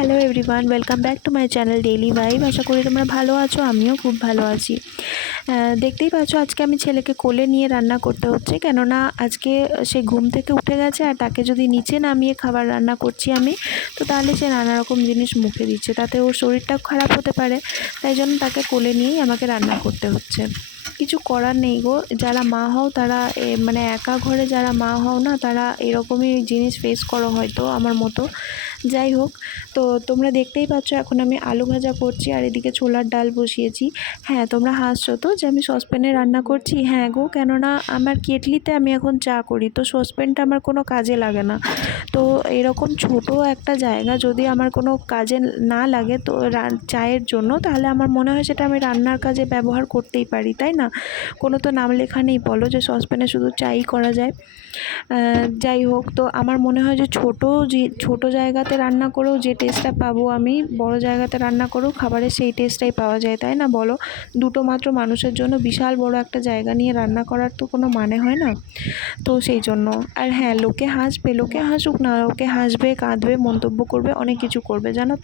Hello everyone, welcome back to my channel daily vibe. আশা করি তোমরা ভালো আছো, আমিও খুব ভালো আছি। দেখতেই পাচ্ছ আজকে আমি ছেলেকে কোলে নিয়ে রান্না করতে হচ্ছে, কেননা আজকে সে ঘুম থেকে উঠে গেছে আর তাকে যদি নিচে নামিয়ে খাবার রান্না করছি আমি, তো তাহলে সে নানা রকম জিনিস মুখে দিচ্ছে, তাতে ওর শরীরটাও খারাপ হতে পারে। তাই জন্য তাকে কোলে নিয়েই আমাকে রান্না করতে হচ্ছে। কিছু করার নেই গো, যারা মা হও তারা মানে একা ঘরে যারা মা হও না, তারা এরকমই জিনিস ফেস করো হয়তো আমার মতো। যাই হোক, তো তোমরা দেখতেই পাচ্ছ এখন আমি আলু ভাজা করছি আর এদিকে ছোলার ডাল বসিয়েছি। হ্যাঁ, তোমরা হাসছো তো যে আমি সসপ্যানে রান্না করছি। হ্যাঁ গো, কেননা আমার কেটলিতে আমি এখন চা করি, তো সসপ্যানটা আমার কোনো কাজে লাগে না। তো এরকম ছোট একটা জায়গা যদি আমার কোনো কাজে না লাগে তো চায়ের জন্য, তাহলে আমার মনে হয় সেটা আমি রান্নার কাজে ব্যবহার করতেই পারি, তাই না? কোনো তো নাম লেখা নেই বলো যে সসপ্যানে শুধু চাই করা যায়। যাই হোক, তো আমার মনে হয় যে ছোট জায়গাতে রান্না করেও যে টেস্টটা পাবো আমি, বড় জায়গাতে রান্না করেও খাবারের সেই টেস্টটাই পাওয়া যায়, তাই না বলো? দুটো মাত্র মানুষের জন্য বিশাল বড় একটা জায়গা নিয়ে রান্না করার তো কোনো মানে হয় না। তো সেই জন্য। আর হ্যাঁ, লোকে হাসবে, লোকে হাসুক না, লোকে হাসবে, কাঁদবে, মন্তব্য করবে, অনেক কিছু করবে, জানো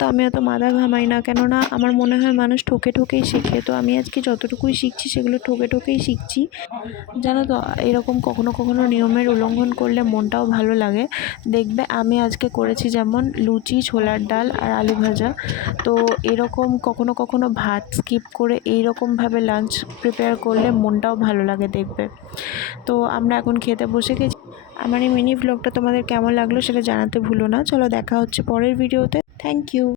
তো আমি অত মাথা ঘামাই না, কেননা আমার মনে হয় মানুষ ঠকে ঠকেই শেখে। তো আমি আজকে যতটুকুই শিখছি সেগুলো ঠকে ঠকেই শিখছি, জানো তো। এরকম কখনো কখনো নিয়মের উল্লঙ্ঘন করলে মনটাও ভালো লাগে। দেখবে আমি আজকে করেছি যেমন লুচি, ছোলার ডাল আর আলু ভাজা। তো এরকম কখনো কখনো ভাত স্কিপ করে এইরকমভাবে লাঞ্চ প্রিপেয়ার করলে মনটাও ভালো লাগে, দেখবে। তো আমরা এখন খেতে বসে গেছি। আমার এই মিনি ভ্লগটা তোমাদের কেমন লাগলো সেটা জানাতে ভুলো না। চলো, দেখা হচ্ছে পরের ভিডিওতে। Thank you.